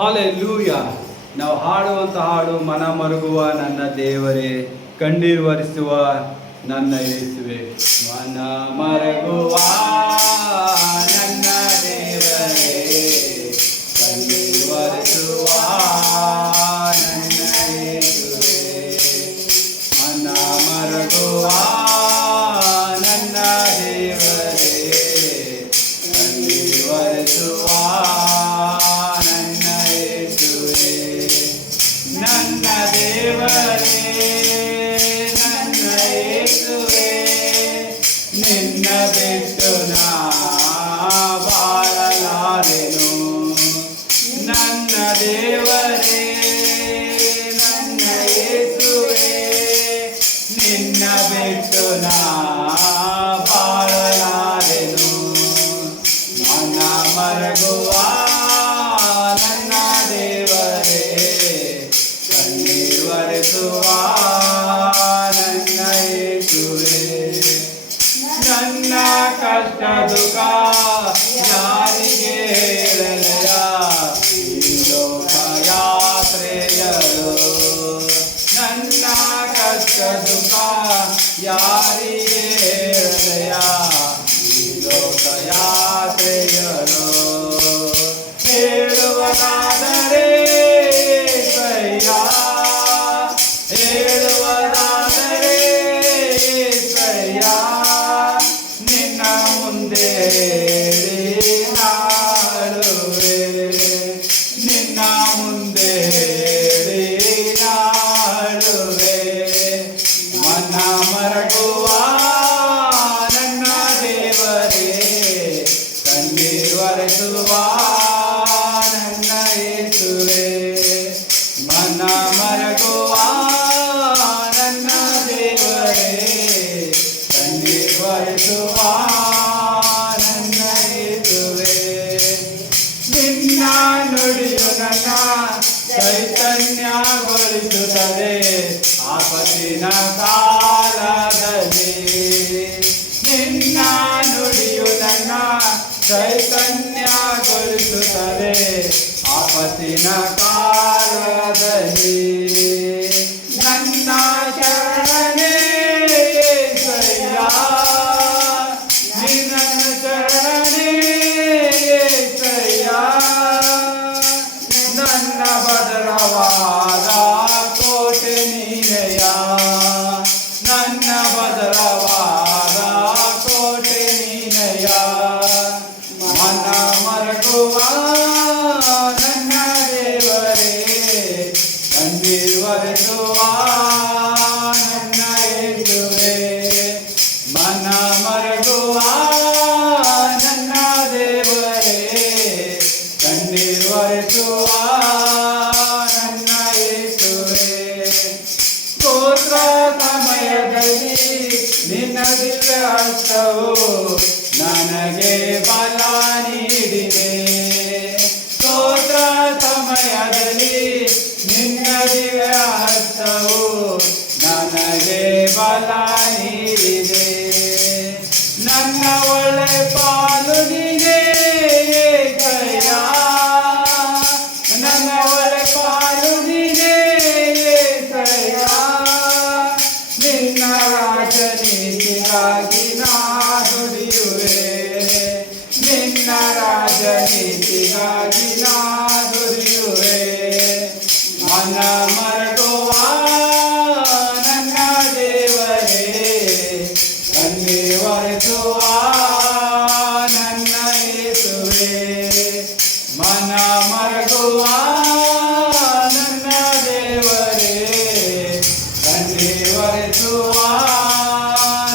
Hallelujah. ನಾವು ಹಾಡುವಂತ ಹಾಡು ಮನ ಮರುಗುವ ನನ್ನ ದೇವರೇ, ಕಣ್ಣೀರು ಒರೆಸುವ ನನ್ನ ಯೇಸುವೆ. ಮನ ಮರುಗುವ ನನ್ನ ದೇವರೇ, ಕಣ್ಣೀರು ಒರೆಸುವ ನನ್ನ ಯೇಸುವೆ. ಮನ ಮರುಗುವ ನನ್ನ ದೇವರೇ, ಕಣ್ಣೀರು ಒರೆಸುವ ನನ್ನ ದೇವರೇ, ನನ್ನ ಯೇಸುವೇ, ನಿನ್ನ ಬಿಟ್ಟು ನಾ ಬಾಳಲಾರೆನು. ನನ್ನ ದೇವರೇ, ನನ್ನ ಯೇಸುವೇ, ನಿನ್ನ ಬಿಟ್ಟು ನಾ ಬಾಳಲಾರೆನು. ಮನ ಮರುಗುವ ನನ್ನ ದೇವರೇ, ಒರೆಸುವ ನನ್ನ ಯೇಸುವೇ. ನನ್ನ ಕಷ್ಟ ದುಃಖ ಯಾರಿಗೆ ಹೇಳಲೆಯ, ಈ ಲೋಕ ಯಾತ್ರೆಯರು. ನನ್ನ ಕಷ್ಟ ದುಃಖ ಯಾರಿಗೆ ಹೇಳಲೆಯ, ಈ ಲೋಕ ಯಾತ್ರೆಯರು. ಹೇಳುವುದಾದರೆ ಹೇಳುವುದಾದರೆ ಏಸಯ್ಯ, ನಿನ್ನ ಮುಂದೆ ನಾಡುವೆ, ನಿನ್ನ ಮುಂದೆ ನಾಡುವೆ. ಮನ ಮರುಗುವ ನನ್ನ ದೇವರೇ, ಕಣ್ಣೀರು ಒರೆಸುವ ನನ್ನ ಯೇಸುವೇ. ಮನ ಮರುಗುವ ನನ್ನ ದೇವರೇ, ಕಣ್ಣೀರು ಒರೆಸುವ ನನ್ನ ಯೇಸುವೇ. ನಿನ್ನ ನುಡಿಯು ನನ್ನ ಚೈತನ್ಯಗೊಳಿಸುತ್ತದೆ ಆಪತ್ತಿನ ಕಾಲದಲ್ಲಿ. ನಿನ್ನ ನುಡಿಯು ನನ್ನ ಚೈತನ್ಯಗೊಳಿಸುತ್ತದೆ ಆಪತ್ತಿನ ಕಾಲದಲ್ಲಿ. ನನ್ನ ಶರಣನೇ ಯೇಸಯ್ಯ, ನಿನ್ನ ಶರಣನೇ ಯೇಸಯ್ಯ. ನನ್ನ ಭದ್ರವಾದ ಕೋಟೆ ನೀನೆಯ, ನನ್ನ ಭದ್ರವಾದ ಕೋಟೆ ನೀನೆಯ. ಮನ ಮರುಗುವ ನನ್ನ ದೇವರೇ, ಕಣ್ಣೀರು ಒರೆಸುವ ನನ್ನ ಯೇಸುವೇ. ಮನ ಮರುಗುವ ನನ್ನ ದೇವರೇ, ಕಣ್ಣೀರು ಒರೆಸುವ ನನ್ನ ಯೇಸುವೇ. ಸ್ತೋತ್ರ ಸಮಯದಲ್ಲಿ ನಿನ್ನ ದಿವ್ಯ ಹಸ್ತವು ನನಗೆ ಬಲ ನೀಡಿದೆ. ಸ್ತೋತ್ರ ಸಮಯದಲ್ಲಿ ನಿನ್ನ ದಿವ್ಯ ಹಸ್ತವು ನನಗೆ ಬಲ ನೀಡಿದೆ. ನನ್ನ ಒಳ್ಳೆ ಪಾಲು ನೀನೇ ಯೇಸಯ್ಯ, ನನ್ನ ಒಳ್ಳೆ ಪಾಲು ನೀನೇ ಯೇಸಯ್ಯ. ನಿನ್ನ ರಾಜನೀತಿಗಾಗಿ ನಾ ದುಡಿಯುವೆ, ನಿನ್ನ ರಾಜನೀತಿಗಾಗಿ ನಾ ದುಡಿಯುವೆ. ಮನ ಮರುಗುವ ನನ್ನ ದೇವರೇ, ಕಣ್ಣೀರು ಒರೆಸುವ ನನ್ನ ಯೇಸುವೇ. ಮನ ಮರುಗುವ ನನ್ನ ದೇವರೇ, ಕಣ್ಣೀರು ಒರೆಸುವ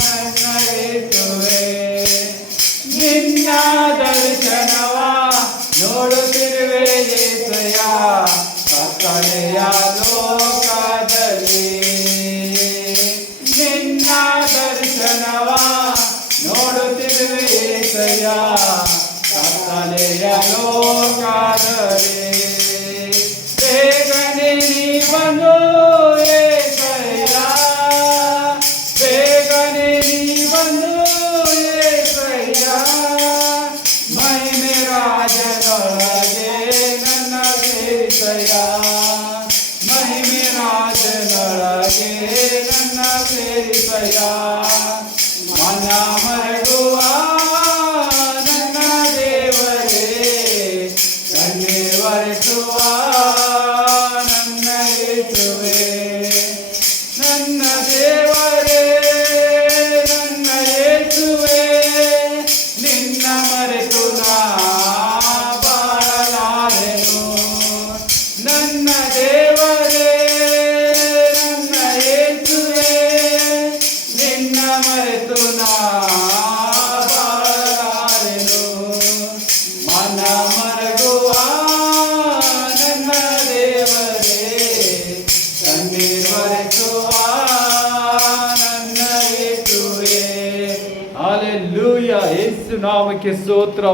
ನನ್ನ ಯೇಸುವೇ. ನಿನ್ನ ದರ್ಶನವ ನೋಡುತ್ತಿರುವೆ ಯೇಸಯ್ಯ, ಕತ್ತಲೆಯ ಲೋಕದಲ್ಲಿ. ನಿನ್ನ ದರ್ಶನವ ನೋಡುತ್ತಿರುವೆ ಯೇಸಯ್ಯ, ಕತ್ತಲೆಯ ಲೋಕದಲ್ಲಿ. ಬೇಗನೆ ನೀ ಬಂದು ಯೇಸಯ್ಯ, ಬೇಗನೆ ನೀ ಬಂದು ಯೇಸಯ್ಯ. ಮಹಿಮೆ ರಾಜನೊಳಗೆ ನನ್ನ ಸೇರಿ ಏಸಯ್ಯ ಮಹಿಮೆ ರಾಜನೊಳಗೆ ನನ್ನ ಸೇರಿಸಯ್ಯ ಮನ ಮರಗುವ ನನ್ನ ದೇವರೇ ಕಣ್ಣೀರ್ ಒರೆಸುವ ನನ್ನ ಯೇಸುವೇ ನನ್ನ ದೇವರೇ ನನ್ನ ಯೇಸುವೇ ನಿನ್ನ ಮರೆತು ನಾ ಬಾಳಲಾರೆನು ನನ್ನ ದೇವರೇ ನನ್ನ ಯೇಸುವೇ ನಿನ್ನ ಮರೆತು ನಾ ಬಾಳಲಾರೆನು ಮನ ಮರಗುವ ನನ್ನ ದೇವರೇ ಕಣ್ಣೀರ್ ಒರೆಸುವ ನನ್ನ ಯೇಸುವೇ. ಹಲ್ಲೆಲೂಯಾ. ಯೇಸು ನಾಮಕ್ಕೆ ಸ್ತೋತ್ರ.